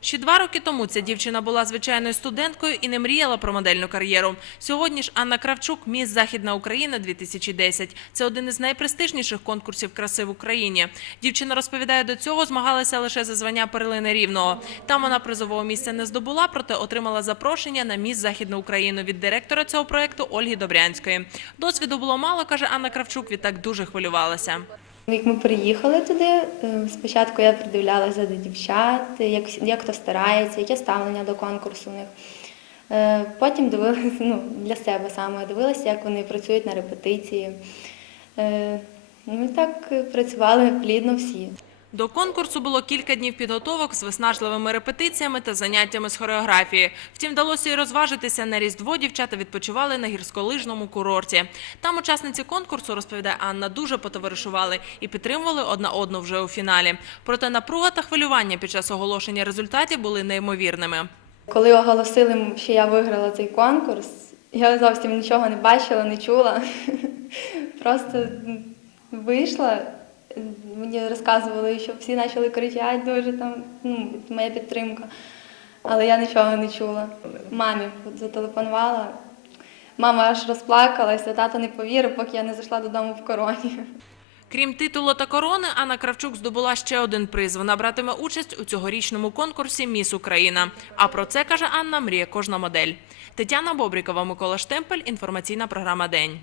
Ще два роки тому ця дівчина була звичайною студенткою і не мріяла про модельну кар'єру. Сьогодні ж Анна Кравчук, міс Західна Україна 2010. Це один із найпрестижніших конкурсів краси в Україні. Дівчина розповідає, до цього змагалася лише за звання перлини рівного. Там вона призового місця не здобула, проте отримала запрошення на міс Західну Україну від директора цього проекту Ольги Добрянської. Досвіду було мало, каже Анна Кравчук. Відтак дуже хвилювалася. Як ми приїхали туди, е, спочатку я придивлялася до дівчат, як, як хто старається, яке ставлення до конкурсу у них. Е, Потім дивилася ну, для себе саме, дивилася, як вони працюють на репетиції. Е, Ну так працювали плідно всі. До конкурсу було кілька днів підготовок з виснажливими репетиціями та заняттями з хореографії. Втім, вдалося і розважитися на різдво. Дівчата відпочивали на гірськолижному курорті. Там учасниці конкурсу, розповідає Анна, дуже потоваришували і підтримували одна одну вже у фіналі. Проте напруга та хвилювання під час оголошення результатів були неймовірними. Коли оголосили, що я виграла цей конкурс, я зовсім нічого не бачила, не чула. Просто вийшла, мені розказували, що всі почали кричати дуже там, ну, моя підтримка. Але я нічого не чула. Мамі зателефонувала. Мама аж розплакалася, тато не повірив, поки я не зайшла додому в короні. Крім титулу та корони, Анна Кравчук здобула ще один приз. Вона братиме участь у цьогорічному конкурсі Міс Україна. А про це каже Анна, мріє кожна модель. Тетяна Бобрікова, Микола Штемпель. Інформаційна програма День.